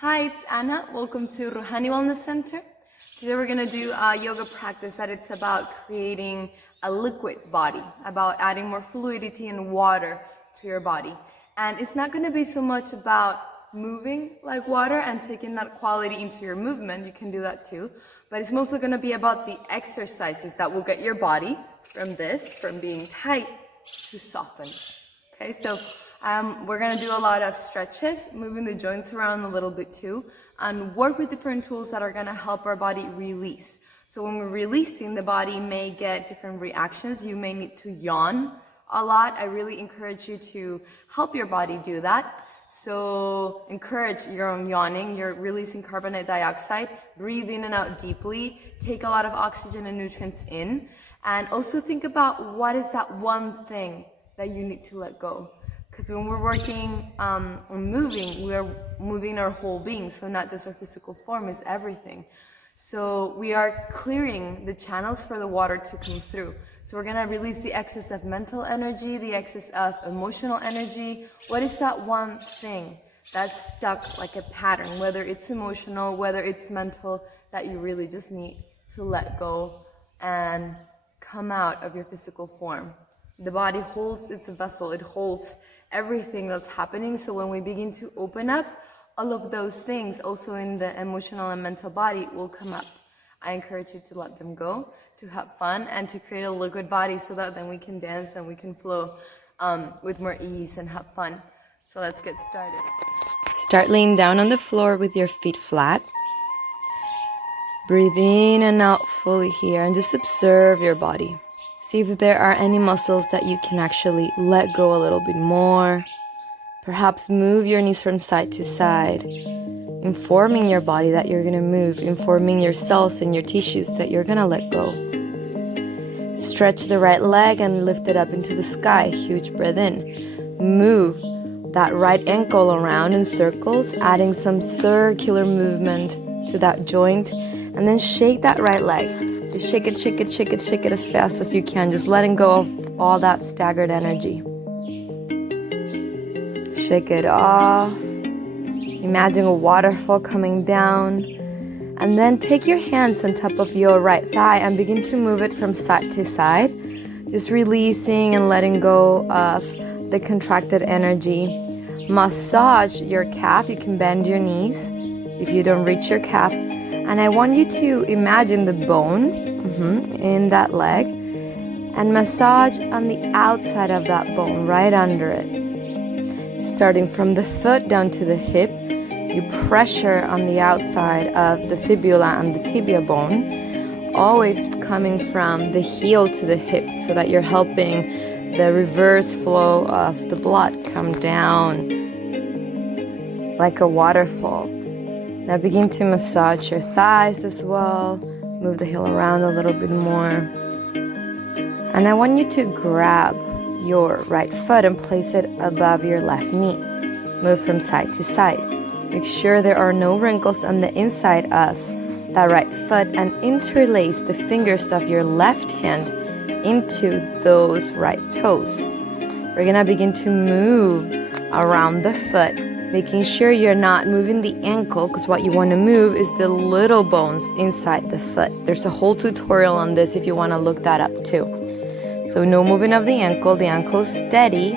Hi, it's Anna. Welcome to Ruhani Wellness Center. Today we're going to do a yoga practice that it's about creating a liquid body, about adding more fluidity and water to your body. And it's not going to be so much about moving like water and taking that quality into your movement. You can do that too. But it's mostly going to be about the exercises that will get your body from being tight to soften. Okay, so we're going to do a lot of stretches, moving the joints around a little bit too, and work with different tools that are going to help our body release. So when we're releasing, the body may get different reactions. You may need to yawn a lot. I really encourage you to help your body do that. So encourage your own yawning. You're releasing carbon dioxide. Breathe in and out deeply. Take a lot of oxygen and nutrients in. And also think about what is that one thing that you need to let go. Because when we're working on moving, we are moving our whole being. So not just our physical form, it's everything. So we are clearing the channels for the water to come through. So we're going to release the excess of mental energy, the excess of emotional energy. What is that one thing that's stuck like a pattern, whether it's emotional, whether it's mental, that you really just need to let go and come out of your physical form? The body holds its vessel. It holds everything that's happening. So when we begin to open up, all of those things also in the emotional and mental body will come up. I encourage you to let them go, to have fun, and to create a liquid body so that then we can dance and we can flow with more ease and have fun. So let's get started. Start laying down on the floor with your feet flat. Breathe in and out fully here and just observe your body. See if there are any muscles that you can actually let go a little bit more. Perhaps move your knees from side to side, informing your body that you're going to move, informing your cells and your tissues that you're going to let go. Stretch the right leg and lift it up into the sky. Huge breath in. Move that right ankle around in circles, adding some circular movement to that joint. And then shake that right leg. Just shake it, shake it, shake it, shake it as fast as you can. Just letting go of all that staggered energy. Shake it off. Imagine a waterfall coming down. And then take your hands on top of your right thigh and begin to move it from side to side. Just releasing and letting go of the contracted energy. Massage your calf. You can bend your knees if you don't reach your calf. And I want you to imagine the bone in that leg and massage on the outside of that bone, right under it. Starting from the foot down to the hip, you pressure on the outside of the fibula and the tibia bone, always coming from the heel to the hip so that you're helping the reverse flow of the blood come down like a waterfall. Now begin to massage your thighs as well. Move the heel around a little bit more. And I want you to grab your right foot and place it above your left knee. Move from side to side. Make sure there are no wrinkles on the inside of that right foot and interlace the fingers of your left hand into those right toes. We're gonna begin to move around the foot, making sure you're not moving the ankle, because what you want to move is the little bones inside the foot. There's a whole tutorial on this if you want to look that up too. So no moving of the ankle is steady.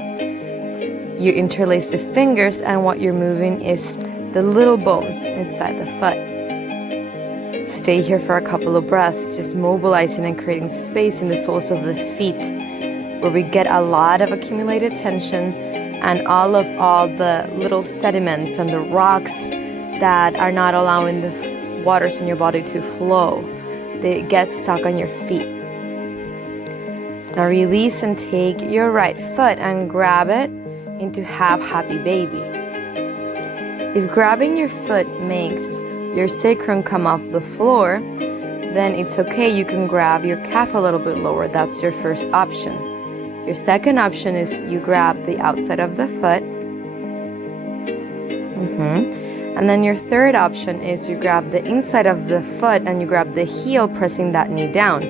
You interlace the fingers and what you're moving is the little bones inside the foot. Stay here for a couple of breaths, just mobilizing and creating space in the soles of the feet where we get a lot of accumulated tension and all the little sediments and the rocks that are not allowing the waters in your body to flow. They get stuck on your feet. Now release and take your right foot and grab it into half happy baby. If grabbing your foot makes your sacrum come off the floor, then it's okay. You can grab your calf a little bit lower. That's your first option. Your second option is you grab the outside of the foot. And then your third option is you grab the inside of the foot and you grab the heel, pressing that knee down.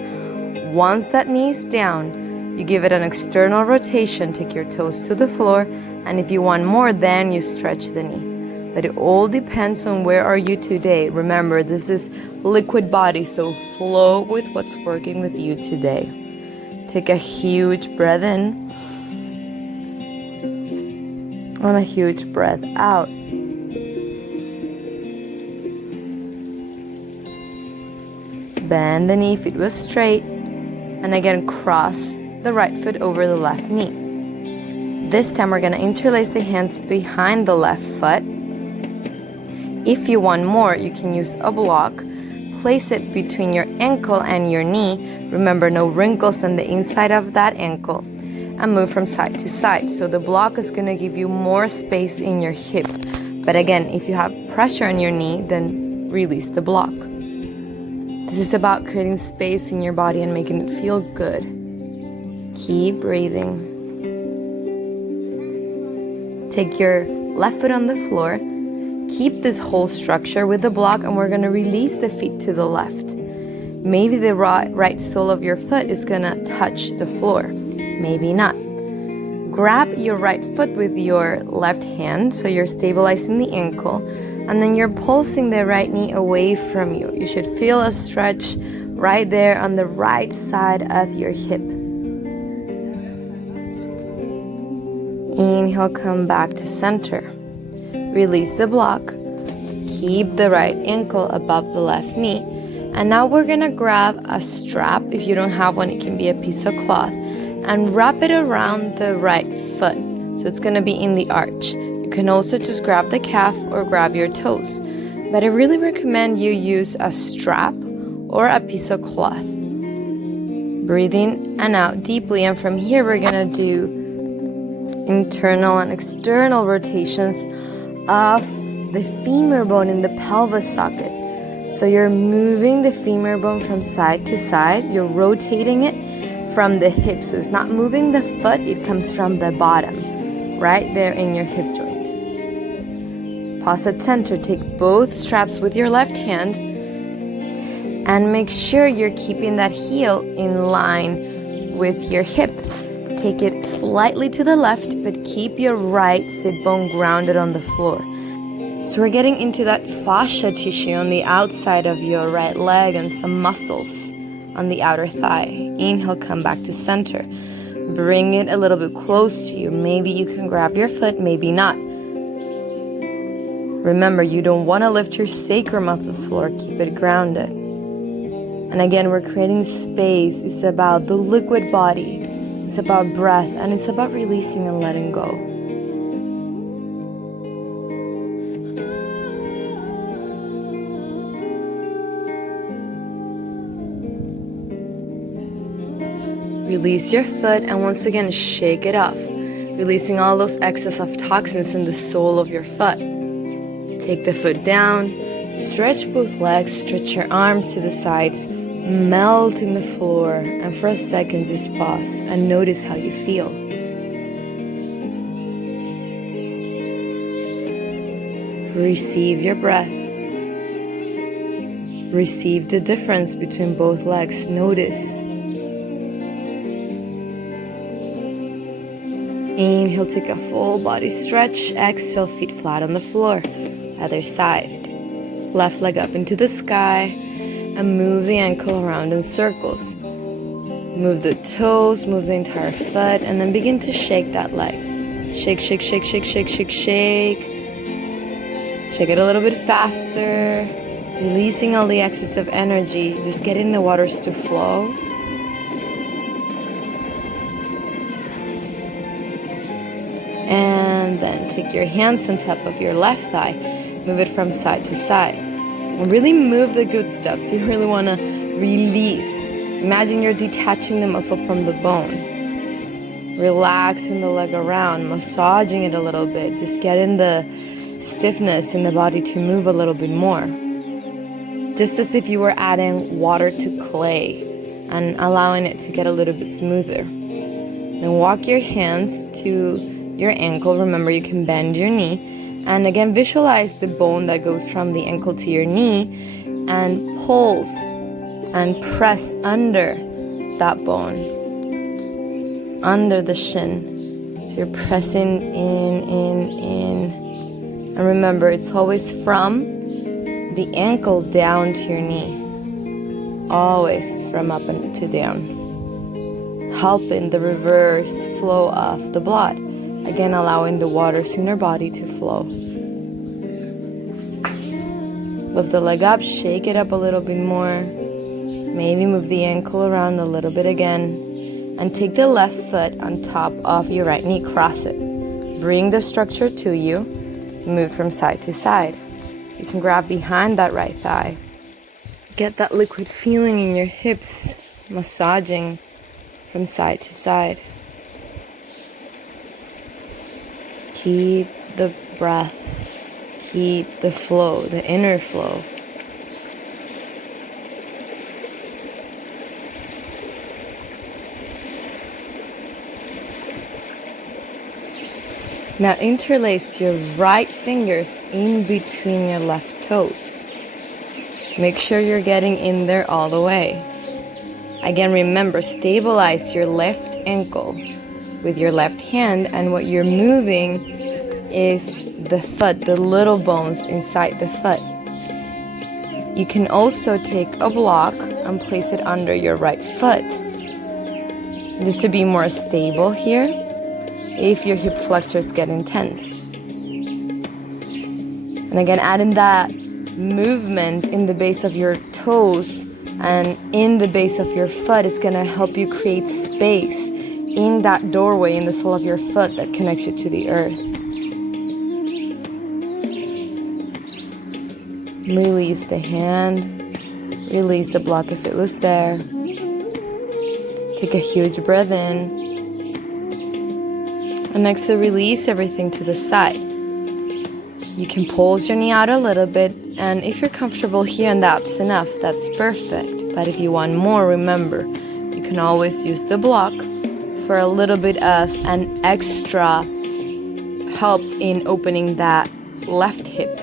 Once that knee is down, you give it an external rotation, take your toes to the floor, and if you want more, then you stretch the knee. but it all depends on where are you today. Remember, this is liquid body, so flow with what's working with you today. Take a huge breath in and a huge breath out. Bend the knee if it was straight, and again cross the right foot over the left knee. This time we're going to interlace the hands behind the left foot. If you want more, you can use a block. Place it between your ankle and your knee. Remember, no wrinkles on the inside of that ankle. And move from side to side. So the block is going to give you more space in your hip. But again, if you have pressure on your knee, then release the block. This is about creating space in your body and making it feel good. Keep breathing. Take your left foot on the floor. Keep this whole structure with the block, and we're going to release the feet to the left. Maybe the right sole of your foot is going to touch the floor. Maybe not. Grab your right foot with your left hand, so you're stabilizing the ankle, and then you're pulsing the right knee away from you. You should feel a stretch right there on the right side of your hip. Inhale, come back to center. Release the block. Keep the right ankle above the left knee. And now we're gonna grab a strap. If you don't have one, it can be a piece of cloth. And wrap it around the right foot. So it's gonna be in the arch. You can also just grab the calf or grab your toes. But I really recommend you use a strap or a piece of cloth. Breathe in and out deeply. And from here, we're gonna do internal and external rotations of the femur bone in the pelvis socket. So you're moving the femur bone from side to side. You're rotating it from the hip. So it's not moving the foot, it comes from the bottom, right there in your hip joint. Pause at center. Take both straps with your left hand and make sure you're keeping that heel in line with your hip. Take it slightly to the left, but keep your right sit bone grounded on the floor. So we're getting into that fascia tissue on the outside of your right leg and some muscles on the outer thigh. Inhale, come back to center. Bring it a little bit close to you. Maybe you can grab your foot, maybe not. Remember, you don't want to lift your sacrum off the floor. Keep it grounded. And again, we're creating space. It's about the liquid body. It's about breath, and it's about releasing and letting go. Release your foot and once again shake it off, releasing all those excess of toxins in the sole of your foot. Take the foot down, stretch both legs, stretch your arms to the sides, melt in the floor, and for a second just pause and notice how you feel. Receive your breath. Receive the difference between both legs. Notice. Inhale, take a full body stretch. Exhale, feet flat on the floor. Other side. Left leg up into the sky. And move the ankle around in circles. Move the toes, move the entire foot, and then begin to shake that leg. Shake, shake, shake, shake, shake, shake, shake. Shake it a little bit faster, releasing all the excess of energy, just getting the waters to flow. And then take your hands on top of your left thigh, move it from side to side. And really move the good stuff. So you really want to release. Imagine you're detaching the muscle from the bone. Relaxing the leg around, massaging it a little bit. Just getting the stiffness in the body to move a little bit more. Just as if you were adding water to clay and allowing it to get a little bit smoother. Then walk your hands to your ankle. Remember, you can bend your knee. And again, visualize the bone that goes from the ankle to your knee and pulse and press under that bone, under the shin. So you're pressing in, And remember, it's always from the ankle down to your knee. Always from up and to down. Helping the reverse flow of the blood. Again, allowing the waters in your body to flow. Lift the leg up, shake it up a little bit more. Maybe move the ankle around a little bit again. And take the left foot on top of your right knee, cross it. Bring the structure to you, move from side to side. You can grab behind that right thigh. Get that liquid feeling in your hips, massaging from side to side. Keep the breath, keep the flow, the inner flow. Now interlace your right fingers in between your left toes. Make sure you're getting in there all the way. Again, remember, stabilize your left ankle with your left hand, and what you're moving is the foot, the little bones inside the foot. You can also take a block and place it under your right foot. Just to be more stable here, if your hip flexors get intense. And again, adding that movement in the base of your toes and in the base of your foot is going to help you create space in that doorway in the sole of your foot that connects you to the earth. Release the hand, release the block if it was there. Take a huge breath in. And exhale, release everything to the side. You can pulse your knee out a little bit, and if you're comfortable here and that's enough, that's perfect. But if you want more, remember, you can always use the block for a little bit of an extra help in opening that left hip,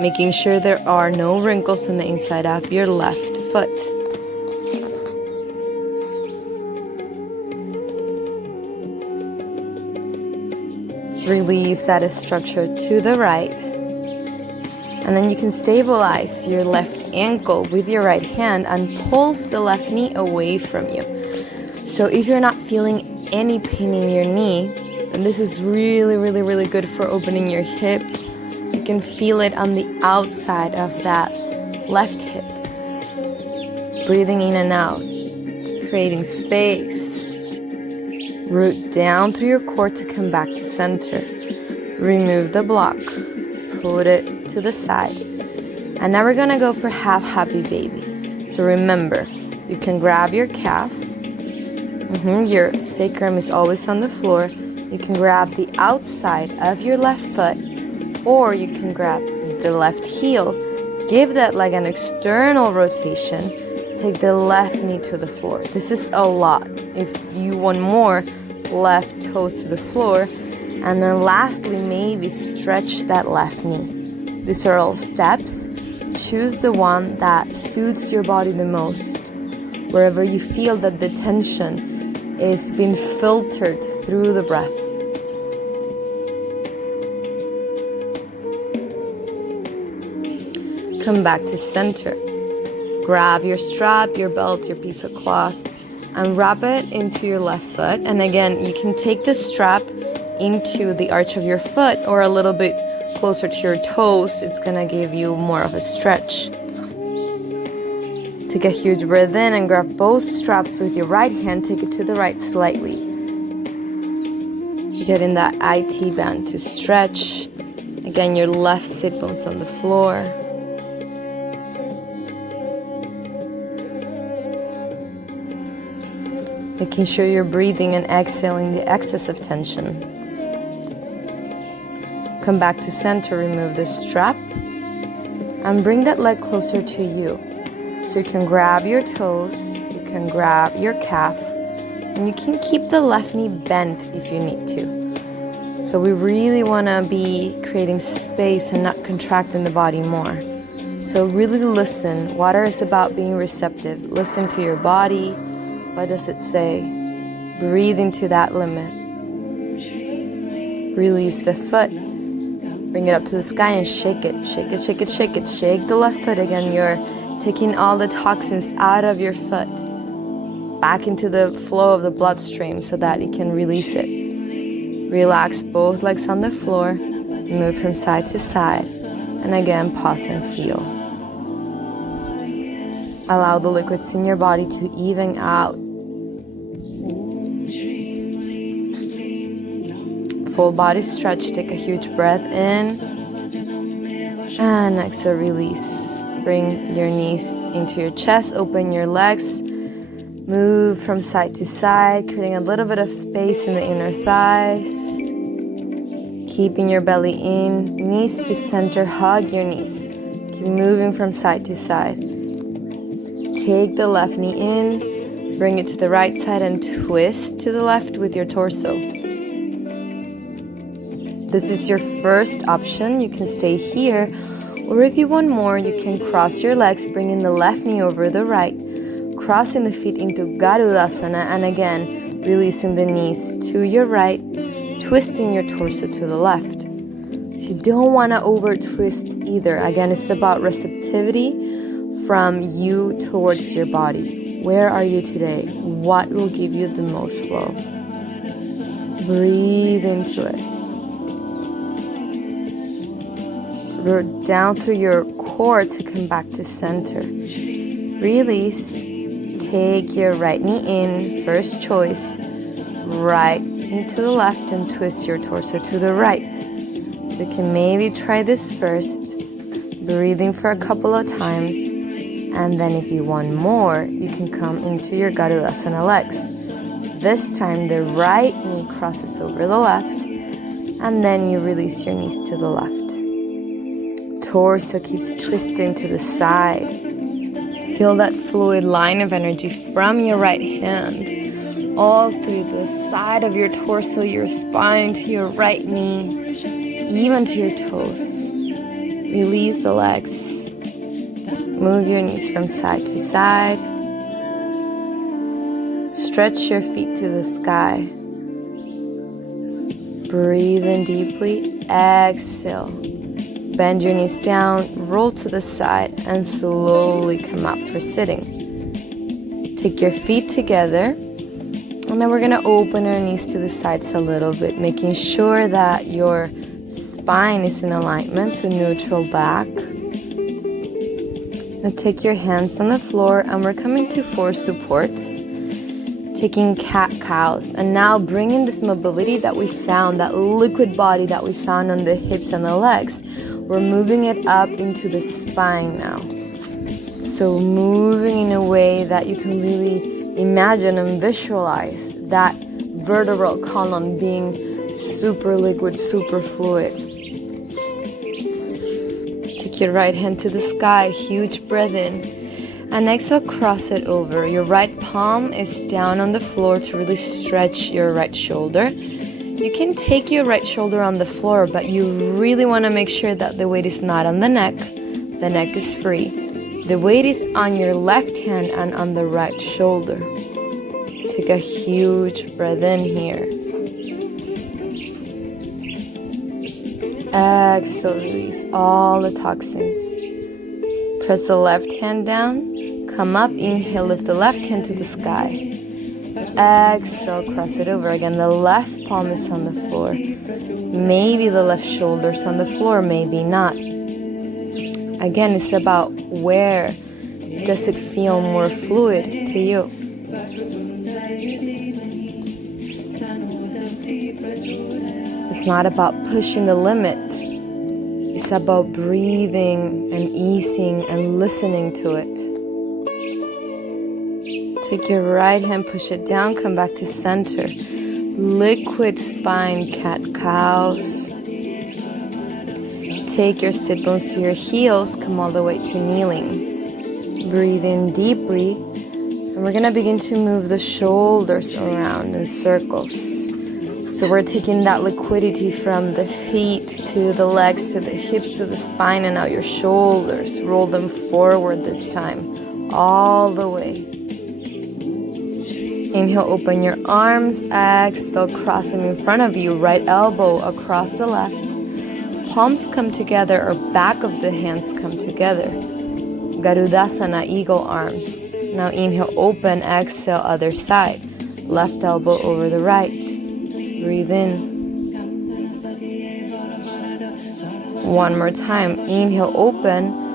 making sure there are no wrinkles on the inside of your left foot. Release that structure to the right. And then you can stabilize your left ankle with your right hand and pulse the left knee away from you. So if you're not feeling any pain in your knee, and this is really, really, really good for opening your hip, you can feel it on the outside of that left hip. Breathing in and out, creating space. Root down through your core to come back to center. Remove the block. Put it to the side. And now we're gonna go for half happy baby. So remember, you can grab your calf. Your sacrum is always on the floor. You can grab the outside of your left foot, or you can grab the left heel. Give that leg an external rotation. Take the left knee to the floor. This is a lot. If you want more, left toes to the floor. And then lastly, maybe stretch that left knee. These are all steps. Choose the one that suits your body the most. Wherever you feel that the tension is being filtered through the breath. Come back to center. Grab your strap, your belt, your piece of cloth, and wrap it into your left foot. And again, you can take the strap into the arch of your foot or a little bit closer to your toes. It's gonna give you more of a stretch. Take a huge breath in and grab both straps with your right hand. Take it to the right slightly. Get in that IT band to stretch. Again, your left sit bones on the floor. Making sure you're breathing and exhaling the excess of tension. Come back to center, remove the strap, and bring that leg closer to you. So you can grab your toes, you can grab your calf, and you can keep the left knee bent if you need to. So we really want to be creating space and not contracting the body more. So really listen. Water is about being receptive. Listen to your body. What does it say? Breathe into that limit. Release the foot. Bring it up to the sky and shake it. Shake it, shake it, shake it. Shake the left foot again. You're taking all the toxins out of your foot, back into the flow of the bloodstream so that it can release it. Relax both legs on the floor. Move from side to side. And again, pause and feel. Allow the liquids in your body to even out. Full body stretch. Take a huge breath in. And exhale, release. Bring your knees into your chest. Open your legs. Move from side to side, creating a little bit of space in the inner thighs. Keeping your belly in. Knees to center. Hug your knees. Keep moving from side to side. Take the left knee in. Bring it to the right side and twist to the left with your torso. This is your first option. You can stay here, or if you want more, you can cross your legs, bringing the left knee over the right, crossing the feet into Garudasana, and again, releasing the knees to your right, twisting your torso to the left. You don't want to over twist either. Again, it's about receptivity from you towards your body. Where are you today? What will give you the most flow? Breathe into it. Root down through your core to come back to center. Release. Take your right knee in, first choice. Right knee to the left and twist your torso to the right. So you can maybe try this first, breathing for a couple of times. And then if you want more, you can come into your Garudasana legs. This time the right knee crosses over the left, and then you release your knees to the left. Torso keeps twisting to the side. Feel that fluid line of energy from your right hand all through the side of your torso, your spine, to your right knee, even to your toes. Release the legs. Move your knees from side to side. Stretch your feet to the sky. Breathe in deeply. Exhale. Bend your knees down, roll to the side, and slowly come up for sitting. Take your feet together, and then we're going to open our knees to the sides a little bit, making sure that your spine is in alignment, so neutral back. Now take your hands on the floor, and we're coming to 4 supports, taking cat-cows, and now bringing this mobility that we found, that liquid body that we found on the hips and the legs. We're moving it up into the spine now. So moving in a way that you can really imagine and visualize that vertebral column being super liquid, super fluid. Take your right hand to the sky, huge breath in, and exhale, cross it over. Your right palm is down on the floor to really stretch your right shoulder. You can take your right shoulder on the floor, but you really want to make sure that the weight is not on the neck. The neck is free. The weight is on your left hand and on the right shoulder. Take a huge breath in here. Exhale, release all the toxins. Press the left hand down. Come up, inhale, lift the left hand to the sky. Exhale, cross it over again. The left palm is on the floor. Maybe the left shoulder's on the floor, maybe not. Again, it's about where does it feel more fluid to you. It's not about pushing the limit. It's about breathing and easing and listening to it. Take your right hand, push it down, come back to center. Liquid spine, cat-cows. Take your sit bones to your heels, come all the way to kneeling. Breathe in deeply, and we're gonna begin to move the shoulders around in circles. So we're taking that liquidity from the feet to the legs, to the hips, to the spine, and now your shoulders. Roll them forward this time, all the way. Inhale, open your arms. Exhale, cross them in front of you. Right elbow across the left. palms come together or back of the hands come together. Garudasana, eagle arms. Now inhale, open, exhale, other side. Left elbow over the right. Breathe in. One more time. Inhale, open.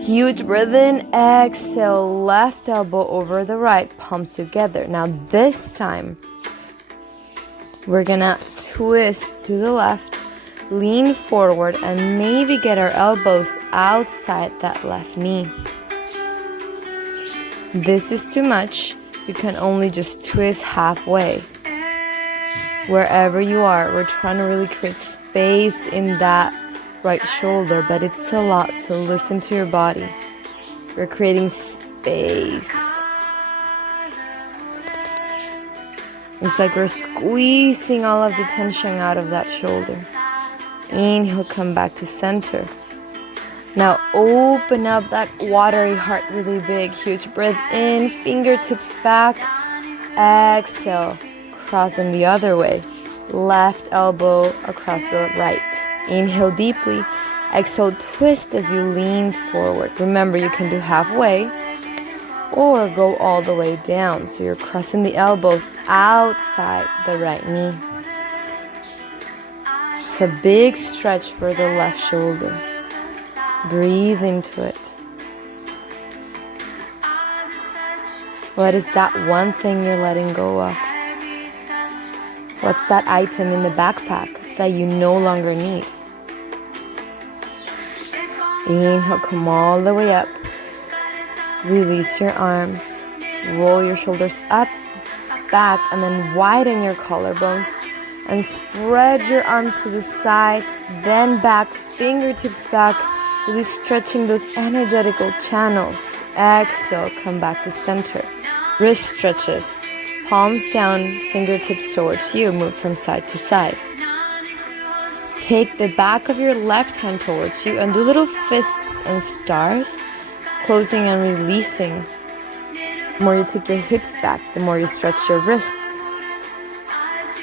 Huge breath in, exhale, left elbow over the right, palms together. Now this time, we're gonna twist to the left, lean forward, and maybe get our elbows outside that left knee. This is too much. You can only just twist halfway. Wherever you are, we're trying to really create space in that right shoulder, but it's a lot, so listen to your body. We're creating space. It's like we're squeezing all of the tension out of that shoulder. Inhale, come back to center. Now open up that watery heart really big. Huge breath in, fingertips back. Exhale, cross them the other way. Left elbow across the right. Inhale deeply. Exhale, twist as you lean forward. Remember, you can do halfway or go all the way down. So you're crossing the elbows outside the right knee. It's a big stretch for the left shoulder. Breathe into it. What is that one thing you're letting go of? What's that item in the backpack that you no longer need? Inhale, come all the way up. Release your arms. Roll your shoulders up, back, and then widen your collarbones. And spread your arms to the sides, then back, fingertips back, really stretching those energetical channels. Exhale, come back to center. Wrist stretches. Palms down, fingertips towards you, move from side to side. Take the back of your left hand towards you and do little fists and stars, closing and releasing. The more you take your hips back, the more you stretch your wrists.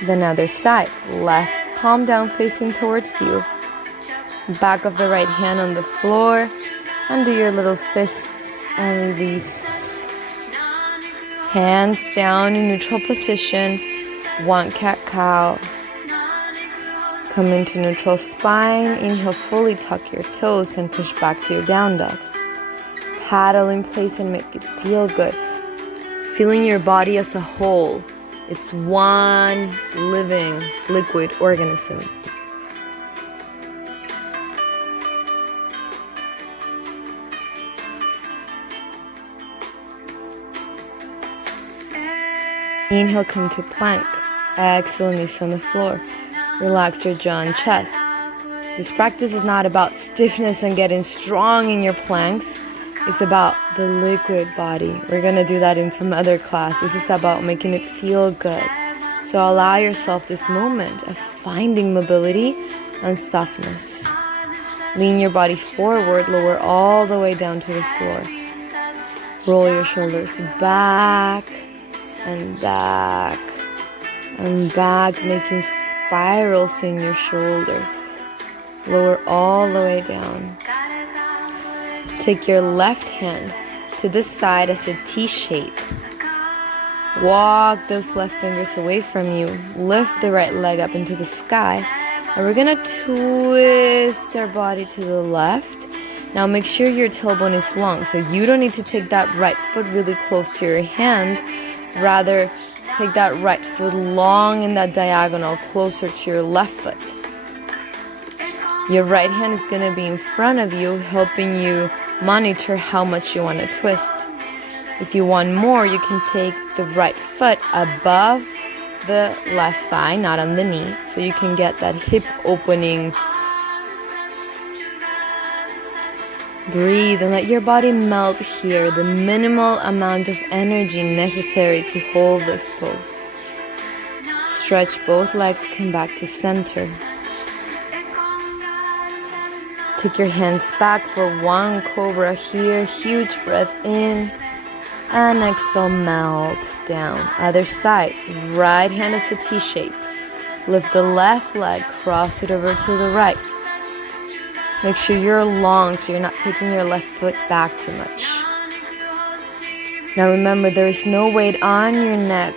Then other side, left palm down facing towards you. Back of the right hand on the floor, and do your little fists and release. Hands down in neutral position, one cat-cow. Come into neutral spine, inhale, fully tuck your toes and push back to your down dog. Paddle in place and make it feel good. Feeling your body as a whole. It's one living liquid organism. Inhale, come to plank. Exhale, knees on the floor. Relax your jaw and chest. This practice is not about stiffness and getting strong in your planks. It's about the liquid body. We're going to do that in some other class. This is about making it feel good. So allow yourself this moment of finding mobility and softness. Lean your body forward, lower all the way down to the floor. Roll your shoulders back and back and back, making spirals in your shoulders. Lower all the way down. Take your left hand to the side as a T shape. Walk those left fingers away from you. Lift the right leg up into the sky. And we're gonna twist our body to the left. Now make sure your tailbone is long, so you don't need to take that right foot really close to your hand. Rather, take that right foot long in that diagonal closer to your left foot. Your right hand is going to be in front of you, helping you monitor how much you want to twist. If you want more, you can take the right foot above the left thigh, not on the knee, so you can get that hip opening. Breathe and let your body melt here, the minimal amount of energy necessary to hold this pose. Stretch both legs, come back to center. Take your hands back for one cobra here. Huge breath in. And exhale, melt down. Other side. Right hand is a T shape. Lift the left leg, cross it over to the right. Make sure you're long so you're not taking your left foot back too much. Now remember, there is no weight on your neck.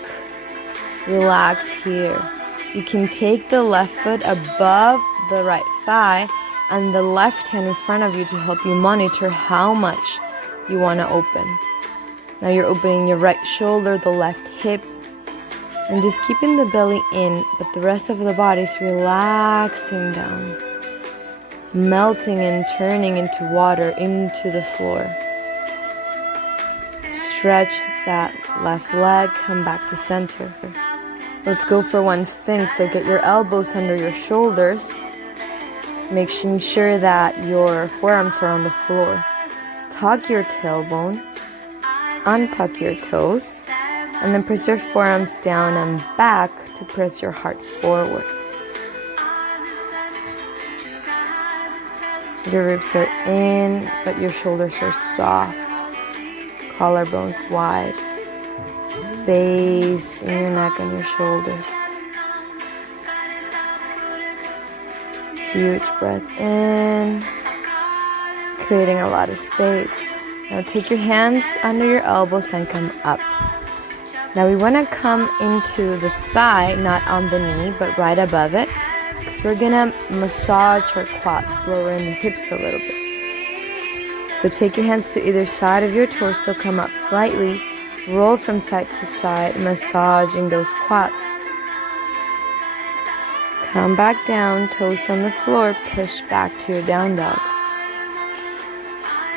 Relax here. You can take the left foot above the right thigh and the left hand in front of you to help you monitor how much you want to open. Now you're opening your right shoulder, the left hip, and just keeping the belly in, but the rest of the body is relaxing down, melting and turning into water into the floor. Stretch that left leg, come back to center. Let's go for one sphinx. So get your elbows under your shoulders, making sure that your forearms are on the floor. Tuck your tailbone, untuck your toes, and then press your forearms down and back to press your heart forward. Your ribs are in, but your shoulders are soft. Collarbones wide. Space in your neck and your shoulders. Huge breath in, creating a lot of space. Now take your hands under your elbows and come up. Now we want to come into the thigh, not on the knee, but right above it, because we're going to massage our quads, lowering the hips a little bit. So take your hands to either side of your torso, come up slightly, roll from side to side, massaging those quads. Come back down, toes on the floor, push back to your down dog.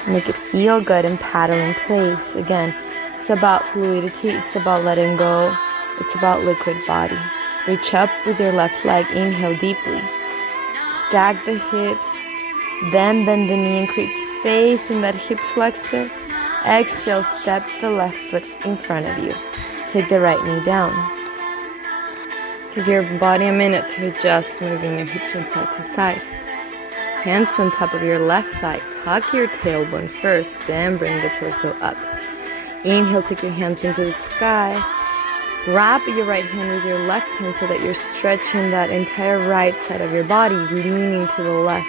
Make it feel good and paddle in place. Again, it's about fluidity, it's about letting go, it's about liquid body. Reach up with your left leg, inhale deeply. Stack the hips, then bend the knee and create space in that hip flexor. Exhale, step the left foot in front of you. Take the right knee down. Give your body a minute to adjust, moving your hips from side to side. Hands on top of your left thigh. Tuck your tailbone first, then bring the torso up. Inhale, take your hands into the sky. Grab your right hand with your left hand so that you're stretching that entire right side of your body, leaning to the left.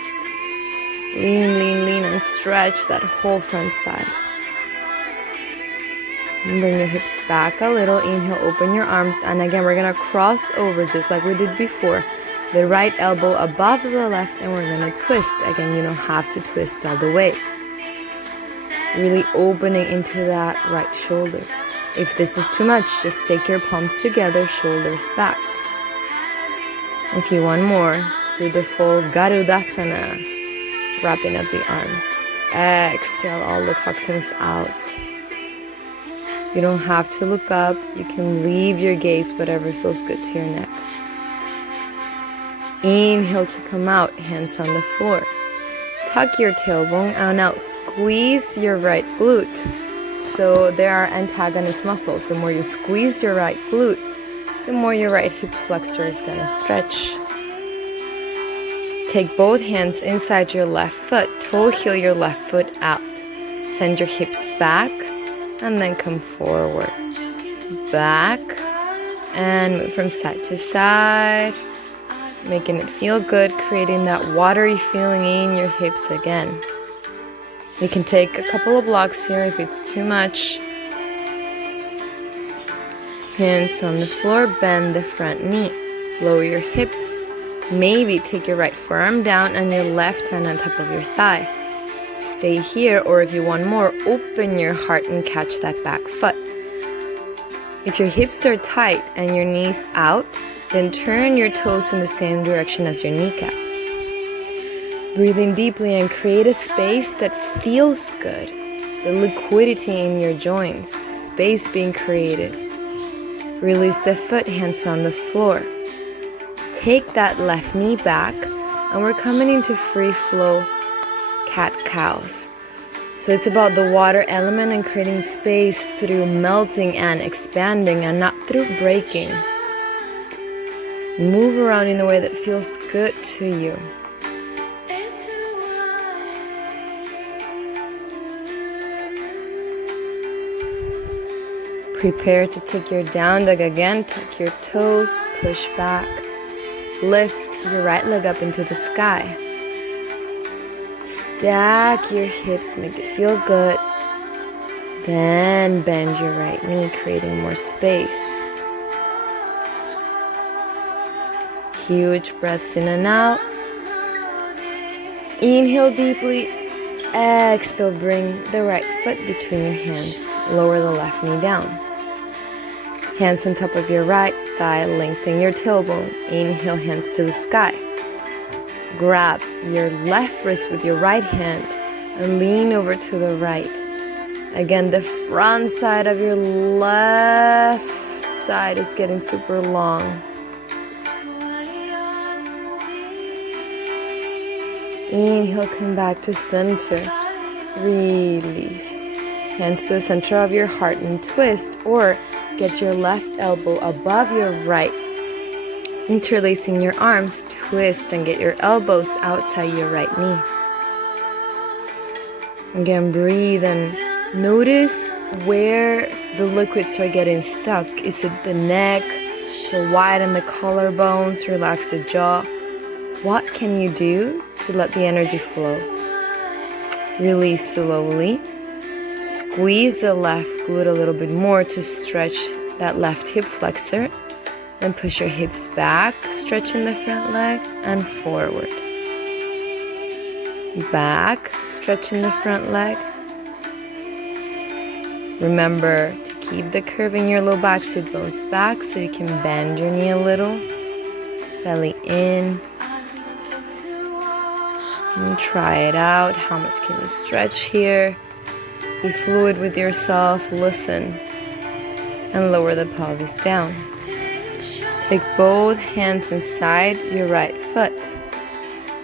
Lean, lean, lean, and stretch that whole front side. And bring your hips back a little. Inhale, open your arms. And again, we're going to cross over just like we did before. The right elbow above the left, and we're going to twist. Again, you don't have to twist all the way. Really opening into that right shoulder. If this is too much, just take your palms together, shoulders back. If you want more, do the full Garudasana, wrapping up the arms. Exhale all the toxins out. You don't have to look up. You can leave your gaze, whatever feels good to your neck. Inhale to come out, hands on the floor. Tuck your tailbone and now squeeze your right glute. So there are antagonist muscles. The more you squeeze your right glute, the more your right hip flexor is going to stretch. Take both hands inside your left foot. Toe heel your left foot out. Send your hips back and then come forward. Back and move from side to side. Making it feel good, creating that watery feeling in your hips again. You can take a couple of blocks here if it's too much. Hands on the floor, bend the front knee. Lower your hips. Maybe take your right forearm down and your left hand on top of your thigh. Stay here, or if you want more, open your heart and catch that back foot. If your hips are tight and your knees out, then turn your toes in the same direction as your kneecap. Breathe in deeply and create a space that feels good. The liquidity in your joints, space being created. Release the foot, hands on the floor. Take that left knee back, and we're coming into free flow cat-cows. So it's about the water element and creating space through melting and expanding and not through breaking. Move around in a way that feels good to you. Prepare to take your down dog again. Tuck your toes, push back. Lift your right leg up into the sky. Stack your hips, make it feel good. Then bend your right knee, creating more space. Huge breaths in and out. Inhale deeply. Exhale, bring the right foot between your hands. Lower the left knee down. Hands on top of your right thigh, lengthen your tailbone. Inhale, hands to the sky. Grab your left wrist with your right hand and lean over to the right. Again, the front side of your left side is getting super long. Inhale, come back to center. Release. Hands to the center of your heart and twist, or get your left elbow above your right. Interlacing your arms, twist and get your elbows outside your right knee. Again, breathe and notice where the liquids are getting stuck. Is it the neck? So widen the collarbones, relax the jaw. What can you do to let the energy flow? Release slowly. Squeeze the left glute a little bit more to stretch that left hip flexor. Then push your hips back, stretching the front leg, and forward. Back, stretching the front leg. Remember to keep the curve in your low back, sit bones back so you can bend your knee a little. Belly in. And try it out. How much can you stretch here? Be fluid with yourself. Listen. And lower the pelvis down. Take both hands inside your right foot.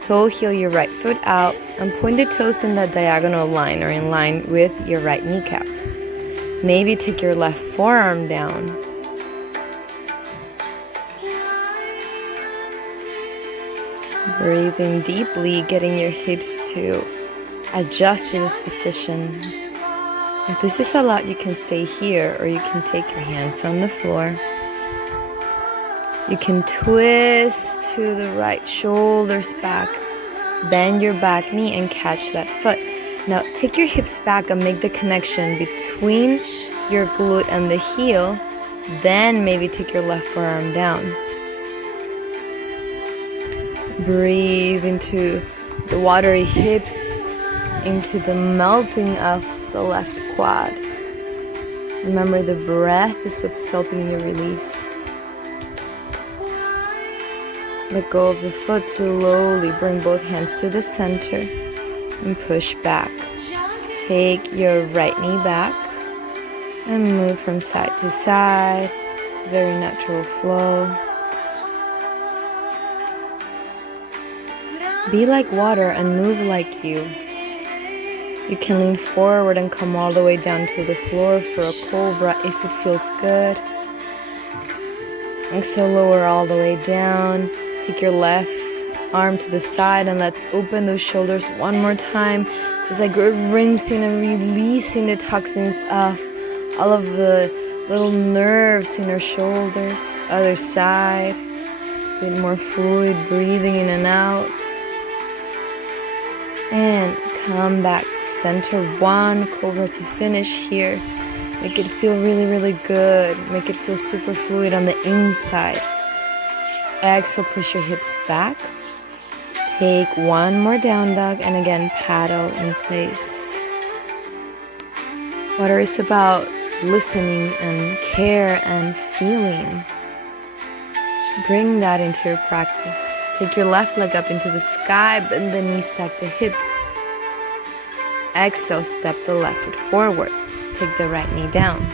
Toe heel your right foot out and point the toes in that diagonal line or in line with your right kneecap. Maybe take your left forearm down. Breathing deeply, getting your hips to adjust to this position. If this is a lot, you can stay here or you can take your hands on the floor. You can twist to the right, shoulders back, bend your back knee and catch that foot. Now take your hips back and make the connection between your glute and the heel. Then maybe take your left forearm down. Breathe into the watery hips, into the melting of the left quad. Remember, the breath is what's helping you release. Let go of the foot slowly. Bring both hands to the center and push back. Take your right knee back and move from side to side. Very natural flow. Be like water and move like you. You can lean forward and come all the way down to the floor for a cobra if it feels good. Exhale, lower all the way down. Take your left arm to the side and let's open those shoulders one more time. So it's like we're rinsing and releasing the toxins of all of the little nerves in our shoulders. Other side. A bit more fluid, breathing in and out. And come back to center. One cobra to finish here. Make it feel really, really good. Make it feel super fluid on the inside. Exhale, push your hips back. Take one more down dog and again paddle in place. Water is about listening and care and feeling. Bring that into your practice. Take your left leg up into the sky, bend the knees, stack the hips. Exhale, step the left foot forward. Take the right knee down.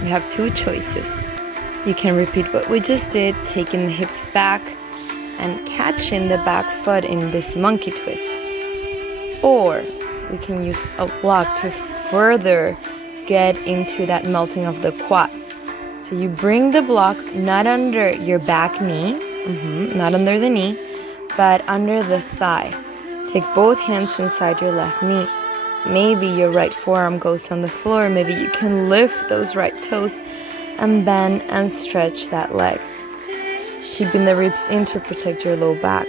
You have two choices. You can repeat what we just did, taking the hips back and catching the back foot in this monkey twist. Or we can use a block to further get into that melting of the quad. So you bring the block not under your back knee, not under the knee, but under the thigh. Take both hands inside your left knee. Maybe your right forearm goes on the floor. Maybe you can lift those right toes and bend and stretch that leg. Keeping the ribs in to protect your low back.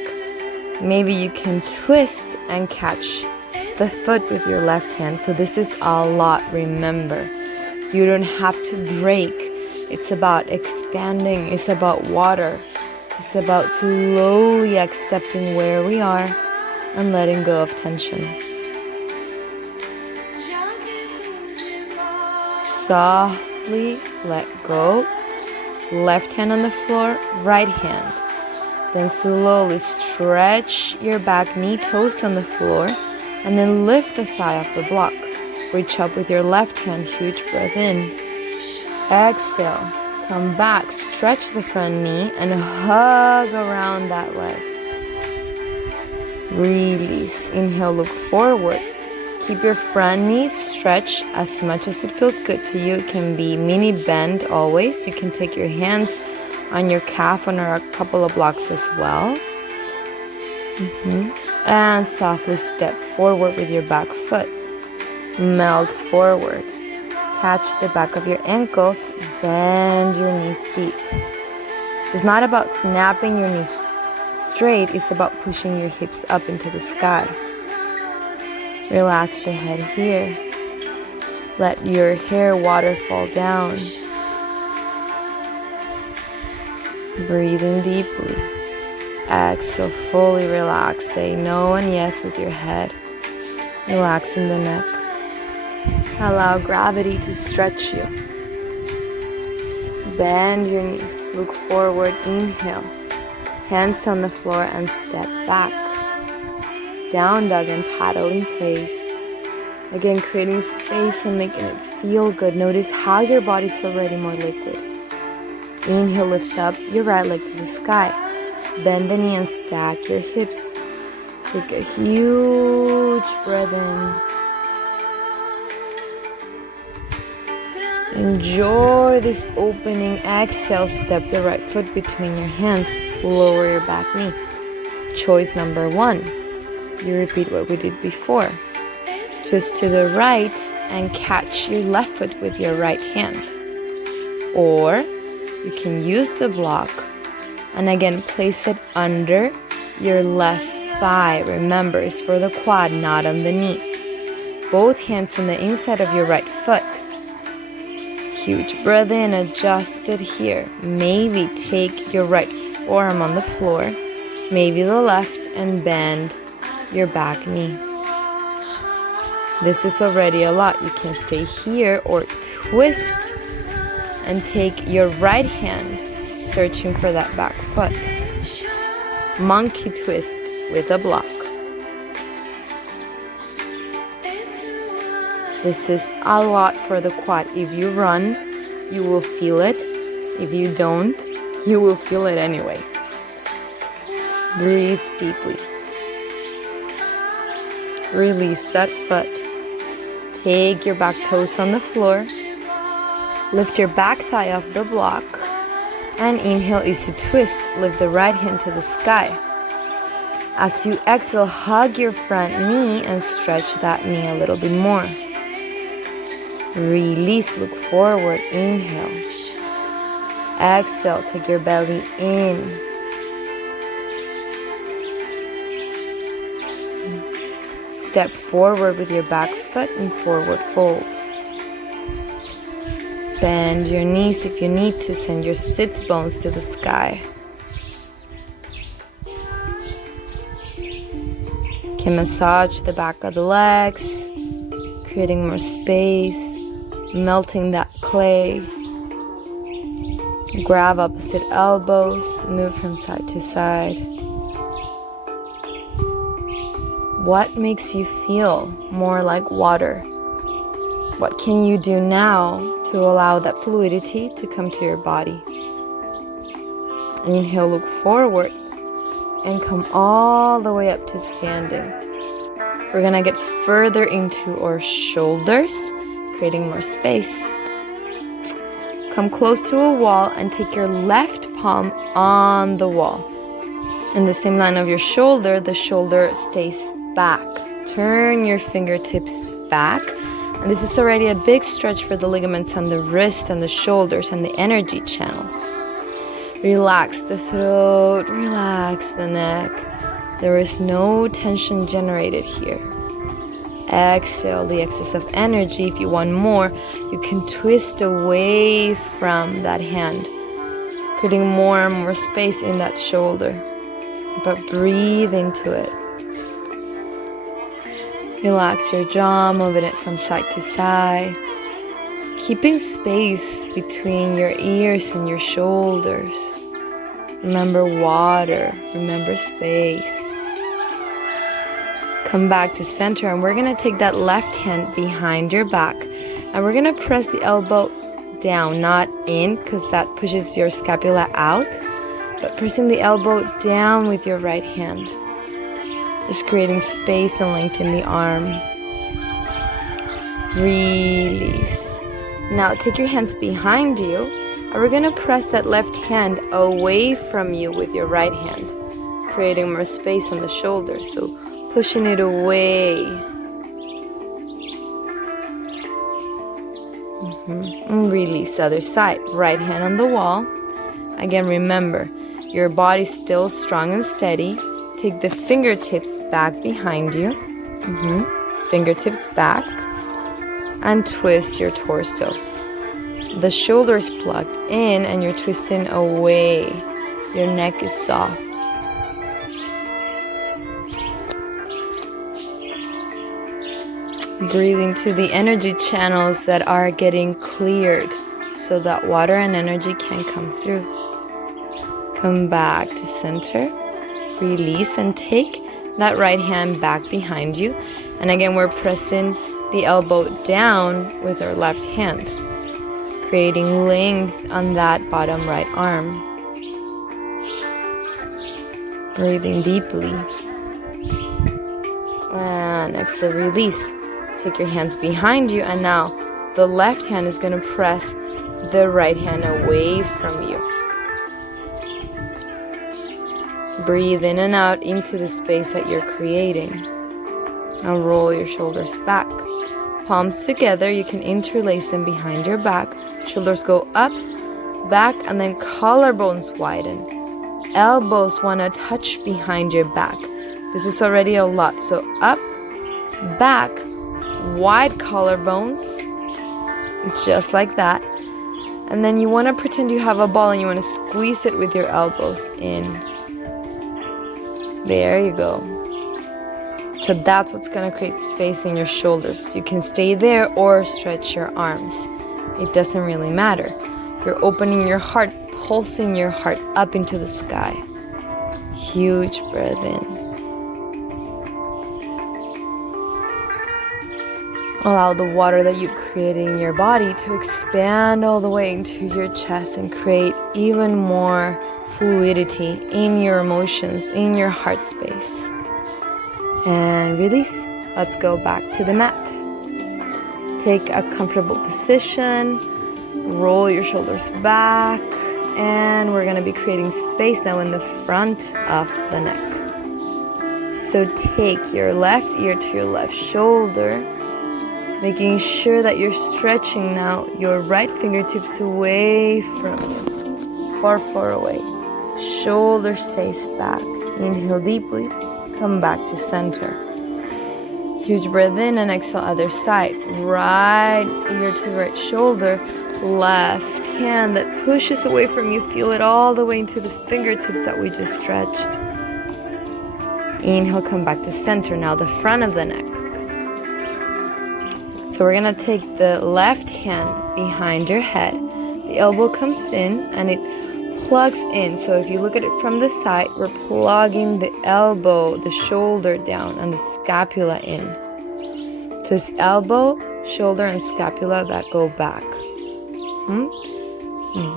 Maybe you can twist and catch the foot with your left hand. So this is a lot, remember. You don't have to break. It's about expanding. It's about water. It's about slowly accepting where we are and letting go of tension. Softly let go. Left hand on the floor, right hand. Then slowly stretch your back knee, toes on the floor, and then lift the thigh off the block. Reach up with your left hand, huge breath in. Exhale, come back, stretch the front knee and hug around that leg. Release, inhale, look forward. Keep your front knee stretched as much as it feels good to you. It can be mini bend always. You can take your hands on your calf under a couple of blocks as well. And softly step forward with your back foot. Melt forward. Catch the back of your ankles. Bend your knees deep. So it's not about snapping your knees straight. It's about pushing your hips up into the sky. Relax your head here. Let your hair waterfall down. Breathing deeply. Exhale, fully relax. Say no and yes with your head. Relaxing the neck. Allow gravity to stretch you. Bend your knees. Look forward. Inhale. Hands on the floor and step back. Down dog and paddle in place. Again, creating space and making it feel good. Notice how your body's already more liquid. Inhale, lift up your right leg to the sky. Bend the knee and stack your hips. Take a huge breath in. Enjoy this opening. Exhale, step the right foot between your hands. Lower your back knee. Choice number 1. You repeat what we did before. Twist to the right and catch your left foot with your right hand. Or you can use the block and again place it under your left thigh. Remember, it's for the quad, not on the knee. Both hands on the inside of your right foot. Huge breath in, adjust it here. Maybe take your right forearm on the floor, maybe the left, and bend your back knee. This is already a lot. You can stay here or twist and take your right hand, searching for that back foot. Monkey twist with a block. This is a lot for the quad. If you run, you will feel it. If you don't, you will feel it anyway. Breathe deeply. Release that foot. Take your back toes on the floor. Lift your back thigh off the block. And inhale, easy twist. Lift the right hand to the sky. As you exhale, hug your front knee and stretch that knee a little bit more. Release, look forward. Inhale. Exhale, take your belly in. Step forward with your back foot and forward fold. Bend your knees if you need to. Send your sits bones to the sky. Can massage the back of the legs, creating more space, melting that clay. Grab opposite elbows, move from side to side. What makes you feel more like water? What can you do now to allow that fluidity to come to your body? Inhale, look forward and come all the way up to standing. We're gonna get further into our shoulders, creating more space. Come close to a wall and take your left palm on the wall. In the same line of your shoulder, the shoulder stays back. Turn your fingertips back. And this is already a big stretch for the ligaments on the wrist and the shoulders and the energy channels. Relax the throat, relax the neck. There is no tension generated here. Exhale the excess of energy. If you want more, you can twist away from that hand, creating more and more space in that shoulder. But breathe into it. Relax your jaw, moving it from side to side. Keeping space between your ears and your shoulders. Remember water. Remember space. Come back to center, and we're going to take that left hand behind your back, and we're going to press the elbow down, not in, because that pushes your scapula out, but pressing the elbow down with your right hand, just creating space and length in the arm. Release. Now take your hands behind you, and we're going to press that left hand away from you with your right hand, creating more space on the shoulders. So pushing it away. And release the other side. Right hand on the wall. Again, remember, your body's still strong and steady. Take the fingertips back behind you. Fingertips back. And twist your torso. The shoulders plugged in and you're twisting away. Your neck is soft. Breathing to the energy channels that are getting cleared so that water and energy can come through. Come back to center. Release and take that right hand back behind you. And again, we're pressing the elbow down with our left hand, creating length on that bottom right arm. Breathing deeply. And exhale, release. Take your hands behind you, and now the left hand is going to press the right hand away from you. Breathe in and out into the space that you're creating. Now roll your shoulders back. Palms together, you can interlace them behind your back. Shoulders go up, back, and then collarbones widen. Elbows want to touch behind your back. This is already a lot. So up, back, wide collarbones, just like that. And then you want to pretend you have a ball and you want to squeeze it with your elbows in. There you go. So that's what's going to create space in your shoulders. You can stay there or stretch your arms. It doesn't really matter. You're opening your heart, pulsing your heart up into the sky. Huge breath in. Allow the water that you've created in your body to expand all the way into your chest and create even more fluidity in your emotions, in your heart space. And release. Let's go back to the mat. Take a comfortable position. Roll your shoulders back. And we're going to be creating space now in the front of the neck. So take your left ear to your left shoulder, making sure that you're stretching now your right fingertips away from you, far, far away. Shoulder stays back. Inhale deeply, come back to center. Huge breath in and exhale other side. Right ear to right shoulder, left hand that pushes away from you. Feel it all the way into the fingertips that we just stretched. Inhale, come back to center. Now the front of the neck. So we're going to take the left hand behind your head. The elbow comes in and it plugs in. So if you look at it from the side, we're plugging the elbow, the shoulder down, and the scapula in. So it's elbow, shoulder, and scapula that go back.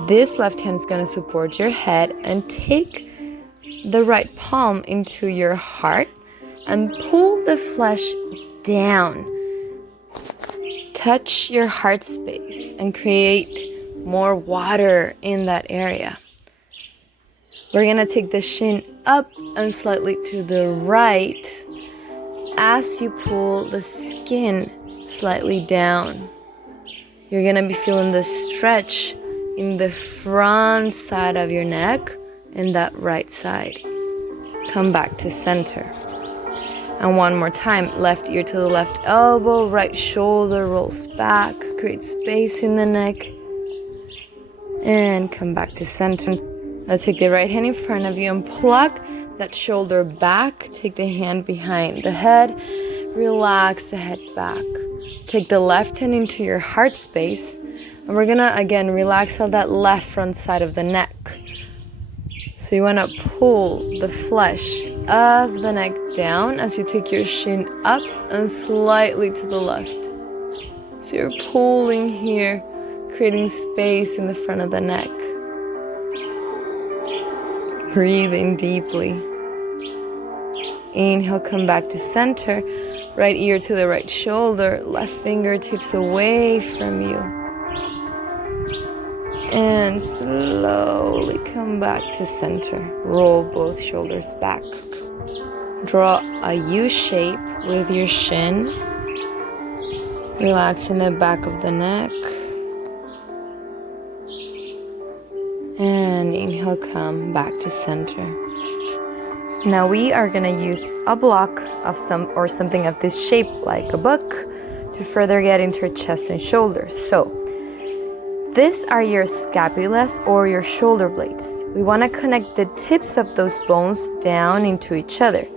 This left hand is going to support your head, and take the right palm into your heart and pull the flesh down. Touch your heart space and create more water in that area. We're going to take the shin up and slightly to the right as you pull the skin slightly down. You're going to be feeling the stretch in the front side of your neck and that right side. Come back to center. And one more time, left ear to the left elbow, right shoulder rolls back, create space in the neck. And come back to center. Now take the right hand in front of you and plug that shoulder back. Take the hand behind the head. Relax the head back. Take the left hand into your heart space. And we're gonna, again, relax all that left front side of the neck. So you wanna pull the flesh of the neck down as you take your shin up and slightly to the left. So you're pulling here, creating space in the front of the neck. Breathing deeply. Inhale, come back to center. Right ear to the right shoulder, left fingertips away from you. And slowly come back to center. Roll both shoulders back. Draw a U shape with your shin. Relax in the back of the neck. And inhale, come back to center. Now we are going to use a block of something of this shape, like a book, to further get into your chest and shoulders. So these are your scapulas or your shoulder blades. We want to connect the tips of those bones down into each other,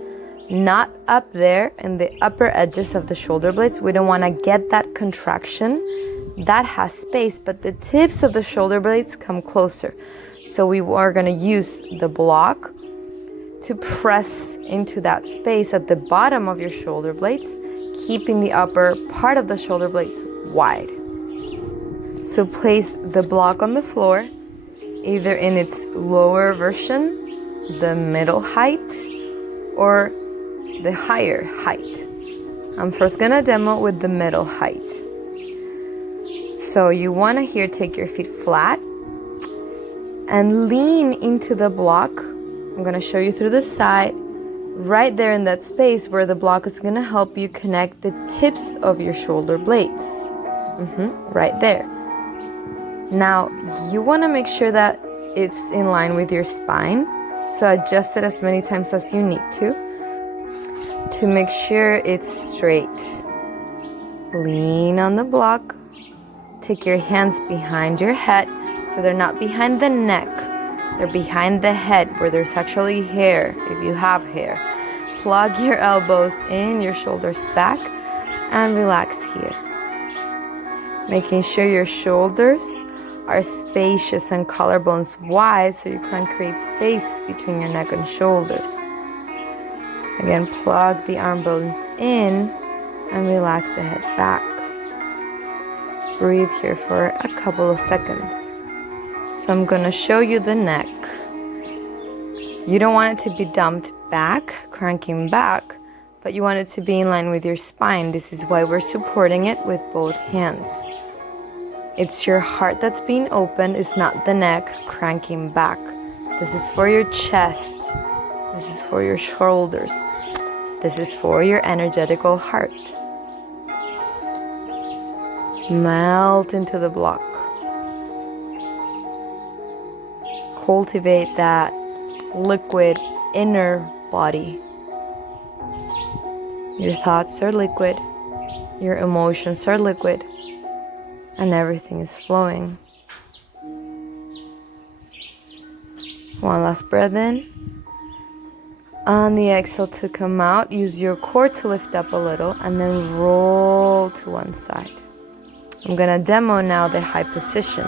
not up there in the upper edges of the shoulder blades. We don't want to get that contraction. That has space, but the tips of the shoulder blades come closer. So we are going to use the block to press into that space at the bottom of your shoulder blades, keeping the upper part of the shoulder blades wide. So place the block on the floor, either in its lower version, the middle height, or the higher height. I'm first gonna demo with the middle height. So you wanna here take your feet flat and lean into the block. I'm gonna show you through the side, right there in that space where the block is gonna help you connect the tips of your shoulder blades. Right there. Now, you wanna make sure that it's in line with your spine, so adjust it as many times as you need to make sure it's straight. Lean on the block. Take your hands behind your head, so they're not behind the neck. They're behind the head where there's actually hair, if you have hair. Plug your elbows in, your shoulders back, and relax here. Making sure your shoulders are spacious and collarbones wide so you can create space between your neck and shoulders. Again, plug the arm bones in and relax the head back. Breathe here for a couple of seconds. So I'm gonna show you the neck. You don't want it to be dumped back, cranking back, but you want it to be in line with your spine. This is why we're supporting it with both hands. It's your heart that's being opened, it's not the neck cranking back. This is for your chest. This is for your shoulders. This is for your energetical heart. Melt into the block. Cultivate that liquid inner body. Your thoughts are liquid, your emotions are liquid, and everything is flowing. One last breath in. On the exhale to come out, use your core to lift up a little and then roll to one side. I'm gonna demo now the high position.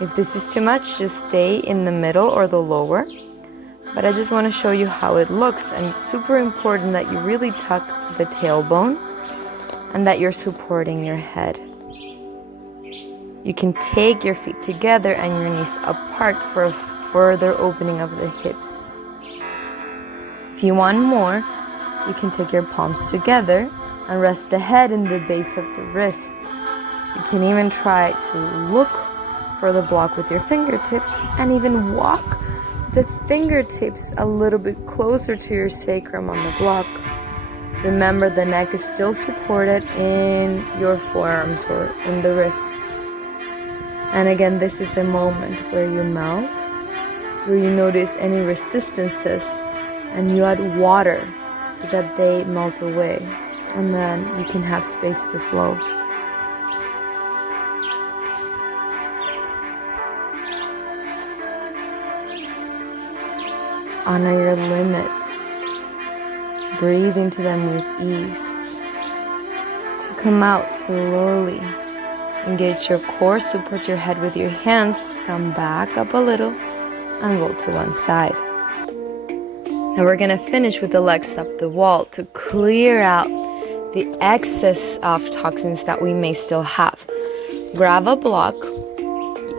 If this is too much, just stay in the middle or the lower. But I just want to show you how it looks, and it's super important that you really tuck the tailbone and that you're supporting your head. You can take your feet together and your knees apart for a further opening of the hips. If you want more, you can take your palms together and rest the head in the base of the wrists. You can even try to look for the block with your fingertips and even walk the fingertips a little bit closer to your sacrum on the block. Remember, the neck is still supported in your forearms or in the wrists. And again, this is the moment where you melt, where you notice any resistances, and you add water. So so that they melt away, and then you can have space to flow. Honor your limits. Breathe into them with ease. To come out slowly. Engage your core, support your head with your hands, come back up a little, and roll to one side. Now we're gonna finish with the legs up the wall to clear out the excess of toxins that we may still have. Grab a block.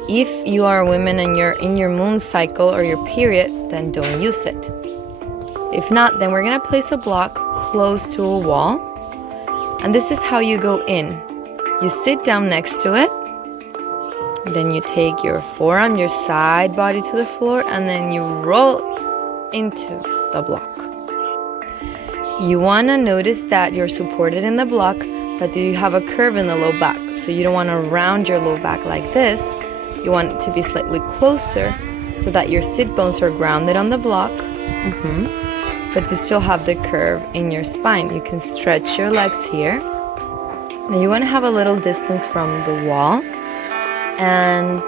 If you are a woman and you're in your moon cycle or your period, then don't use it. If not, then we're gonna place a block close to a wall. And this is how you go in. You sit down next to it. Then you take your forearm, your side body to the floor, and then you roll into the block. You wanna notice that you're supported in the block, but do you have a curve in the low back? So you don't wanna round your low back like this. You want it to be slightly closer so that your sit bones are grounded on the block. But you still have the curve in your spine. You can stretch your legs here. Now you want to have a little distance from the wall, and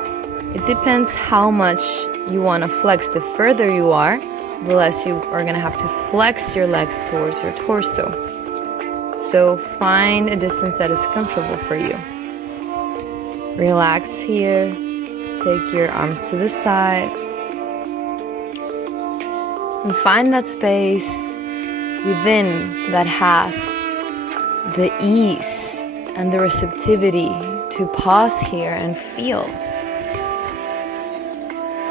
it depends how much you want to flex. The further you are, the less you are going to have to flex your legs towards your torso. So find a distance that is comfortable for you. Relax here. Take your arms to the sides. And find that space within that has the ease and the receptivity to pause here and feel.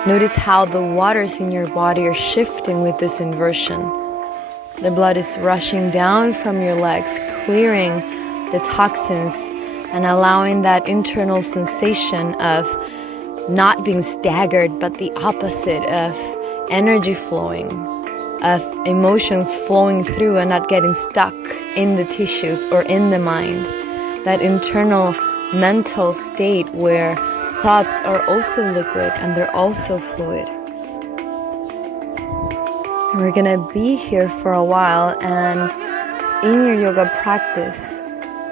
Notice how the waters in your body are shifting with this inversion. The blood is rushing down from your legs, clearing the toxins and allowing that internal sensation of not being staggered, but the opposite of energy flowing, of emotions flowing through and not getting stuck in the tissues or in the mind. That internal mental state where thoughts are also liquid and they're also fluid. And we're gonna be here for a while, and in your yoga practice,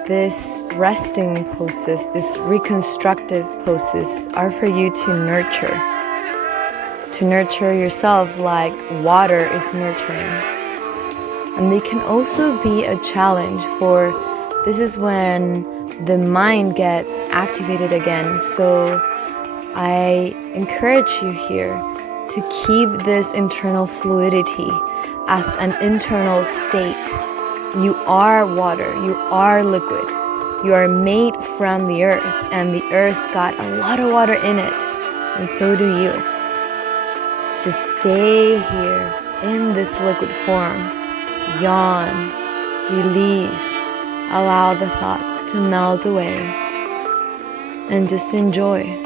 this resting poses, this reconstructive poses are for you to nurture yourself like water is nurturing. And they can also be a challenge, for this is when the mind gets activated again. So I encourage you here to keep this internal fluidity as an internal state. You are water, you are liquid, you are made from the earth, and the earth's got a lot of water in it, and so do you. So stay here in this liquid form. Yawn, release, allow the thoughts to melt away, and just enjoy.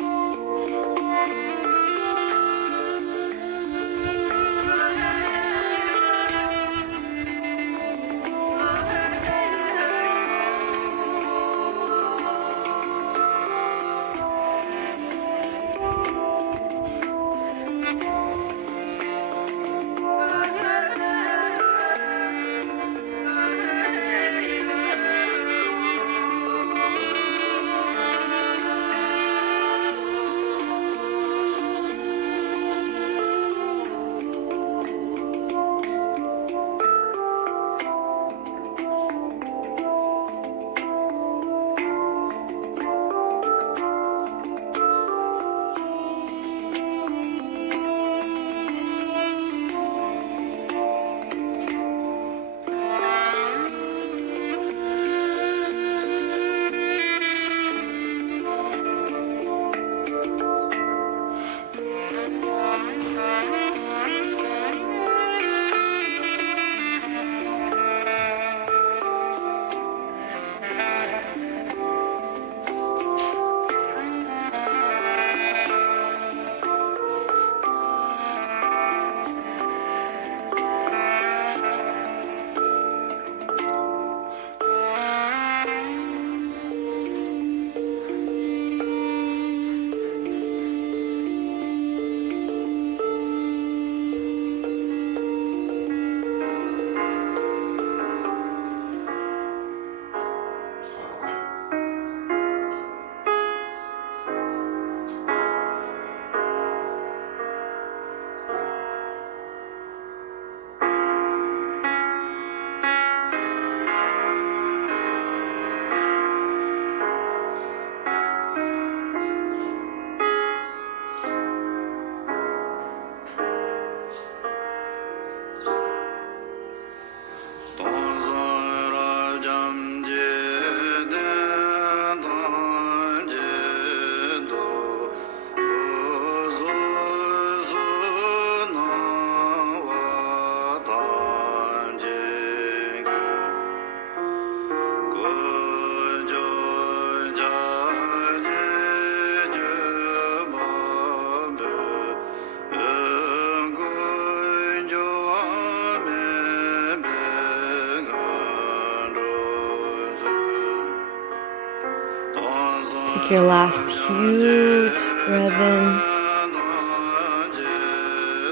Take your last huge breath in.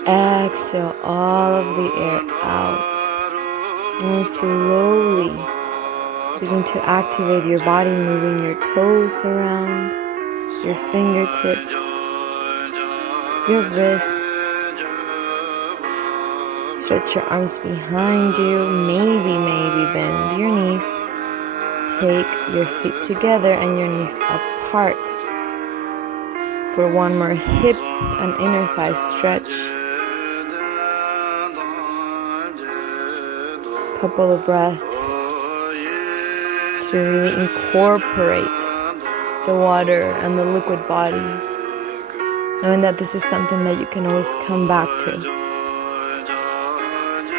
Exhale all of the air out. And slowly begin to activate your body, moving your toes around, your fingertips, your wrists. Stretch your arms behind you. Maybe bend your knees. Take your feet together and your knees apart for one more hip and inner thigh stretch. Couple of breaths to really incorporate the water and the liquid body, knowing that this is something that you can always come back to.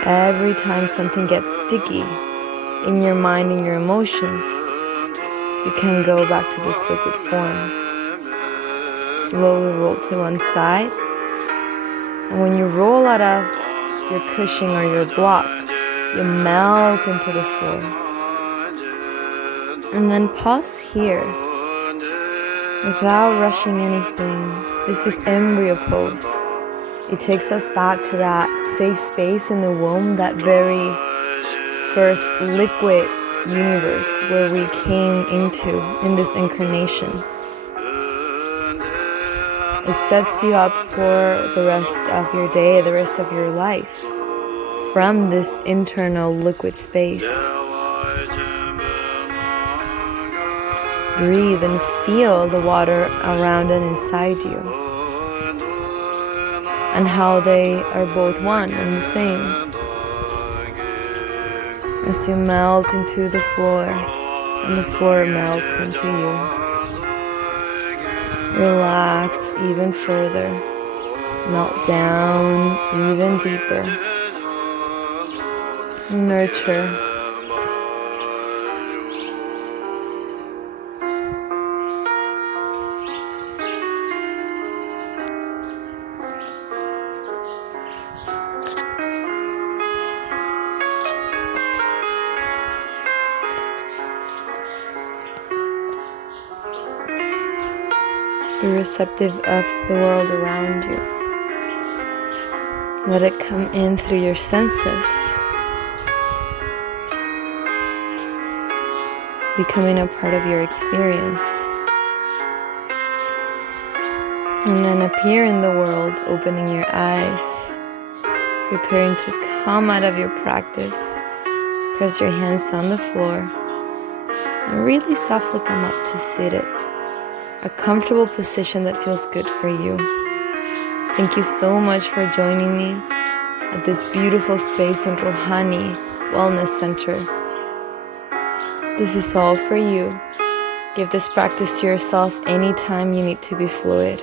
Every time something gets sticky in your mind and your emotions, you can go back to this liquid form. Slowly roll to one side, and when you roll out of your cushion or your block, you melt into the floor. And then pause here without rushing anything. This is embryo pose. It takes us back to that safe space in the womb, that very first liquid universe where we came into in this incarnation. It sets you up for the rest of your day, the rest of your life, from this internal liquid space. Breathe and feel the water around and inside you, and how they are both one and the same. As you melt into the floor, and the floor melts into you. Relax even further. Melt down even deeper. Nurture. Be receptive of the world around you. Let it come in through your senses, becoming a part of your experience. And then appear in the world, opening your eyes, preparing to come out of your practice. Press your hands on the floor and really softly come up to seated. A comfortable position that feels good for you. Thank you so much for joining me at this beautiful space in Ruhani Wellness Center. This is all for you. Give this practice to yourself anytime you need to be fluid.